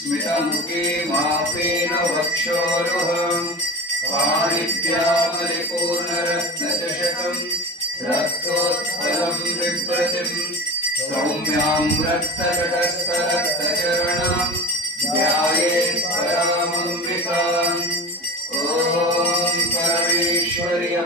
स्मितमुखे मापेन वक्षोरुहम् पाणिभ्यामलिपूर्णरत्नचषकम् रक्तोत्पलम् बिभ्रतिम् सौम्यां रक्तकटस्थरक्तचरणम् ध्यायेत् परामम्बिकाम्। ॐ परमेश्वर्य